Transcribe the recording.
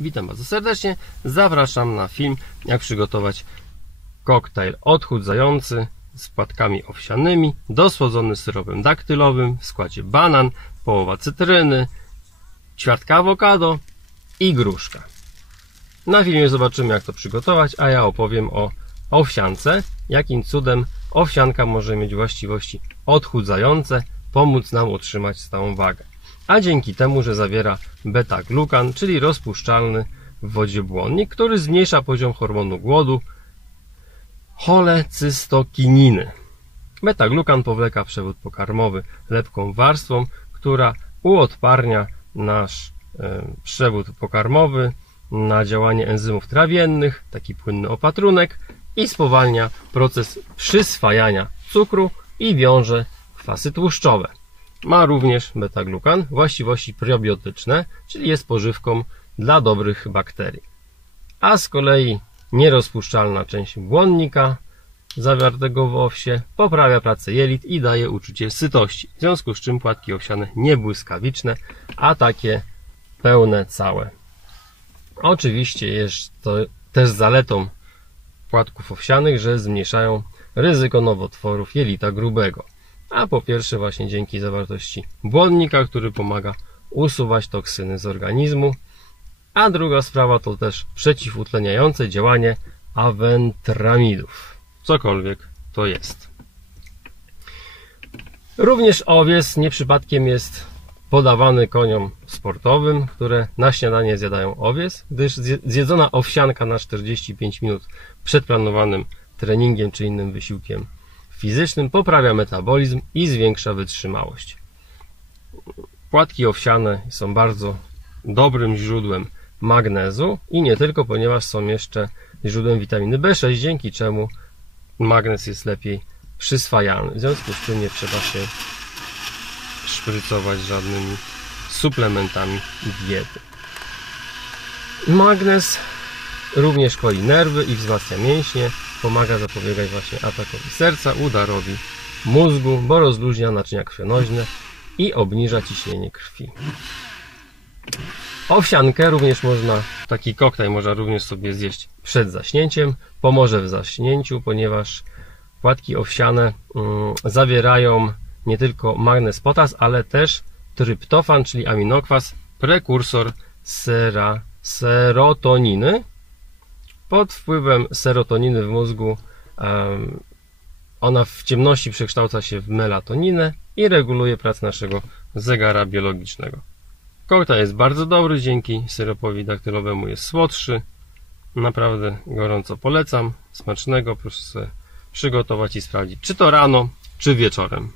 Witam bardzo serdecznie. Zapraszam na film, jak przygotować koktajl odchudzający z płatkami owsianymi, dosłodzony syropem daktylowym, w składzie banan, połowa cytryny, ćwiartka awokado i gruszka. Na filmie zobaczymy, jak to przygotować, a ja opowiem o owsiance, jakim cudem owsianka może mieć właściwości odchudzające, pomóc nam utrzymać stałą wagę. A dzięki temu, że zawiera beta-glukan, czyli rozpuszczalny w wodzie błonnik, który zmniejsza poziom hormonu głodu cholecystokininy. Beta-glukan powleka przewód pokarmowy lepką warstwą, która uodparnia nasz przewód pokarmowy na działanie enzymów trawiennych, taki płynny opatrunek, i spowalnia proces przyswajania cukru i wiąże kwasy tłuszczowe. Ma również beta-glukan właściwości probiotyczne, czyli jest pożywką dla dobrych bakterii. A z kolei nierozpuszczalna część błonnika zawartego w owsie poprawia pracę jelit i daje uczucie sytości, w związku z czym płatki owsiane nie błyskawiczne, a takie pełne, całe. Oczywiście jest to też zaletą płatków owsianych, że zmniejszają ryzyko nowotworów jelita grubego. A po pierwsze właśnie dzięki zawartości błonnika, który pomaga usuwać toksyny z organizmu. A druga sprawa to też przeciwutleniające działanie awentramidów. Cokolwiek to jest. Również owiec nie przypadkiem jest podawany koniom sportowym, które na śniadanie zjadają owiec, gdyż zjedzona owsianka na 45 minut przed planowanym treningiem czy innym wysiłkiem fizycznym poprawia metabolizm i zwiększa wytrzymałość. Płatki owsiane są bardzo dobrym źródłem magnezu i nie tylko, ponieważ są jeszcze źródłem witaminy B6, dzięki czemu magnez jest lepiej przyswajalny. W związku z tym nie trzeba się szprycować żadnymi suplementami diety. Magnez również koi nerwy i wzmacnia mięśnie, pomaga zapobiegać właśnie atakowi serca, udarowi mózgu, bo rozluźnia naczynia krwionośne i obniża ciśnienie krwi. Owsiankę również można, taki koktajl można również sobie zjeść przed zaśnięciem. Pomoże w zaśnięciu, ponieważ płatki owsiane zawierają nie tylko magnez, potas, ale też tryptofan, czyli aminokwas, prekursor serotoniny. Pod wpływem serotoniny w mózgu ona w ciemności przekształca się w melatoninę i reguluje pracę naszego zegara biologicznego. Koktajl jest bardzo dobry, dzięki syropowi daktylowemu jest słodszy. Naprawdę gorąco polecam. Smacznego, proszę sobie przygotować i sprawdzić, czy to rano, czy wieczorem.